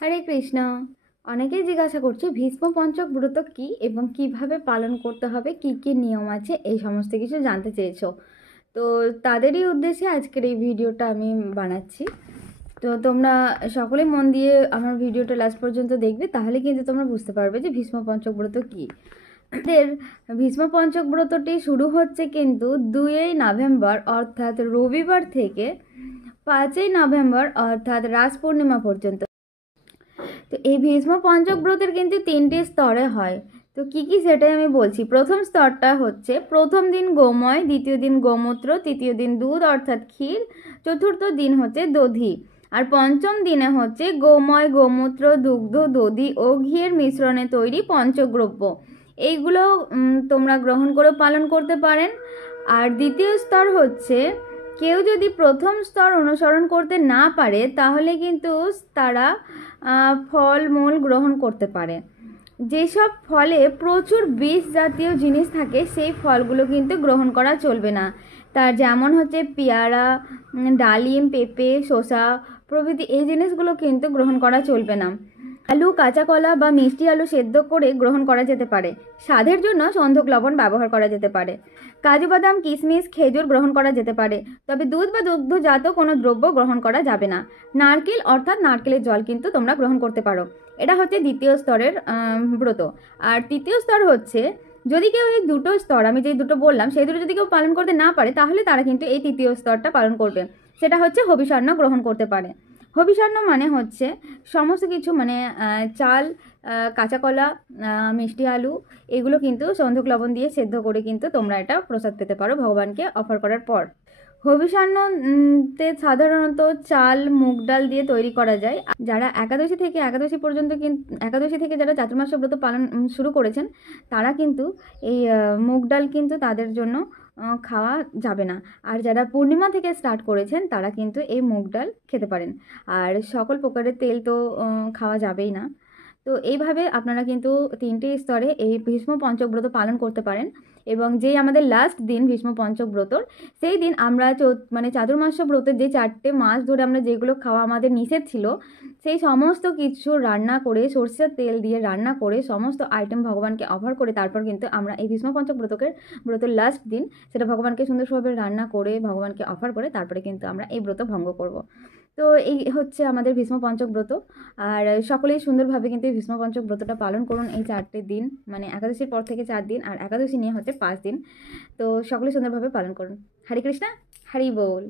হরে কৃষ্ণ। অনেকেই জিজ্ঞাসা করছে ভীষ্ম পঞ্চক ব্রত কী এবং কিভাবে পালন করতে হবে, কি কি নিয়ম আছে, এই সমস্ত কিছু জানতে চেয়েছো। তো তাদেরই উদ্দেশ্যে আজকের এই ভিডিওটা আমি বানাচ্ছি। তো তোমরা সকলে মন দিয়ে আমার ভিডিওটা লাস্ট পর্যন্ত দেখবে, তাহলে কিন্তু তোমরা বুঝতে পারবে যে ভীষ্ম পঞ্চক ব্রত কী। আমাদের ভীষ্ম পঞ্চক ব্রতটি শুরু হচ্ছে কিন্তু 2 নভেম্বর অর্থাৎ রবিবার থেকে 5 নভেম্বর অর্থাৎ রাস পূর্ণিমা পর্যন্ত। তো এই ভীষ্ম পঞ্চক ব্রতের কিন্তু 3টে স্তরে হয়। তো কি কি সেটাই আমি বলছি। প্রথম স্তরটা হচ্ছে প্রথম দিন গোময়, দ্বিতীয় দিন গোমূত্র, তৃতীয় দিন দুধ অর্থাৎ ক্ষীর, চতুর্থ দিন হচ্ছে দধি, আর পঞ্চম দিনে হচ্ছে গোময়, গোমূত্র, দুগ্ধ, দধি ও ঘিয়ের মিশ্রণে তৈরি পঞ্চদ্রব্য। এইগুলো তোমরা গ্রহণ করে পালন করতে পারেন। আর দ্বিতীয় স্তর হচ্ছে কেউ যদি প্রথম স্তর অনুসরণ করতে না পারে তাহলে কিন্তু তারা ফল মূল গ্রহণ করতে পারে। যেসব ফলে প্রচুর বিষ জাতীয় জিনিস থাকে সেই ফলগুলো কিন্তু গ্রহণ করা চলবে না। তার যেমন হচ্ছে পেয়ারা, ডালিম, পেঁপে, শসা প্রভৃতি এই জিনিসগুলো কিন্তু গ্রহণ করা চলবে না। আলু, কাঁচা কলা বা মিষ্টি আলু সেদ্ধ করে গ্রহণ করা যেতে পারে। স্বাদের জন্য সন্ধক লবণ ব্যবহার করা যেতে পারে। কাজু বাদাম, কিশমিশ, খেজুর গ্রহণ করা যেতে পারে, তবে দুধ বা দুগ্ধজাত কোনো দ্রব্য গ্রহণ করা যাবে না। নারকেল অর্থাৎ নারকেলের জল কিন্তু তোমরা গ্রহণ করতে পারো। এটা হচ্ছে দ্বিতীয় স্তরের ব্রত। আর তৃতীয় স্তর হচ্ছে যদি কেউ এই দুটো স্তর আমি যে দুটো বললাম সেই দুটো যদি কেউ পালন করতে না পারে তাহলে তারা কিন্তু এই তৃতীয় স্তরটা পালন করবে। সেটা হচ্ছে হবিষান্ন গ্রহণ করতে পারে। হবিষান্ন মানে হচ্ছে সমস্ত কিছু মানে চাল, কাঁচা কলা, মিষ্টি আলু এগুলো কিন্তু সন্ধক লবণ দিয়ে সেদ্ধ করে কিন্তু তোমরা এটা প্রসাদ পেতে পারো ভগবানকে অফার করার পর। হবিষান্ন তে সাধারণত চাল, মুগ ডাল দিয়ে তৈরি করা যায়। যারা একাদশী থেকে পর্যন্ত কিন্তু একাদশী থেকে যারা চাতুর্মাস্য ব্রত পালন শুরু করেছেন তারা কিন্তু এই মুগ ডাল কিন্তু তাদের জন্য খাওয়া যাবে না। আর যারা পূর্ণিমা থেকে স্টার্ট করেছেন তারা কিন্তু এই মুগ ডাল খেতে পারেন। আর সকল প্রকারের তেল তো খাওয়া যাবেই না। তো এইভাবে আপনারা কিন্তু 3টে স্তরে এই ভীষ্ম পঞ্চক ব্রত পালন করতে পারেন। এবং যেই আমাদের লাস্ট দিন ভীষ্ম পঞ্চক ব্রতর, সেই দিন আমরা মানে চাতুর্মাস্য ব্রতের যে 4টে মাস ধরে আমরা যেগুলো খাওয়া আমাদের নিষেধ ছিল সেই সমস্ত কিছু রান্না করে, সরষের তেল দিয়ে রান্না করে সমস্ত আইটেম ভগবানকে অফার করে তারপর কিন্তু আমরা এই ভীষ্ম পঞ্চক ব্রতের লাস্ট দিন সেটা ভগবানকে সুন্দরভাবে রান্না করে ভগবানকে অফার করে তারপরে কিন্তু আমরা এই ব্রত ভঙ্গ করব। তো এই হচ্ছে আমাদের ভীষ্ম পঞ্চক ব্রত। আর সকলেই সুন্দরভাবে কিন্তু এই ভীষ্ম পঞ্চক ব্রতটা পালন করুন এই 4টে দিন, মানে একাদশীর পর থেকে 4 দিন আর একাদশী নিয়ে হচ্ছে 5 দিন। তো সকলেই সুন্দরভাবে পালন করুন। হরে কৃষ্ণা, হরি বল।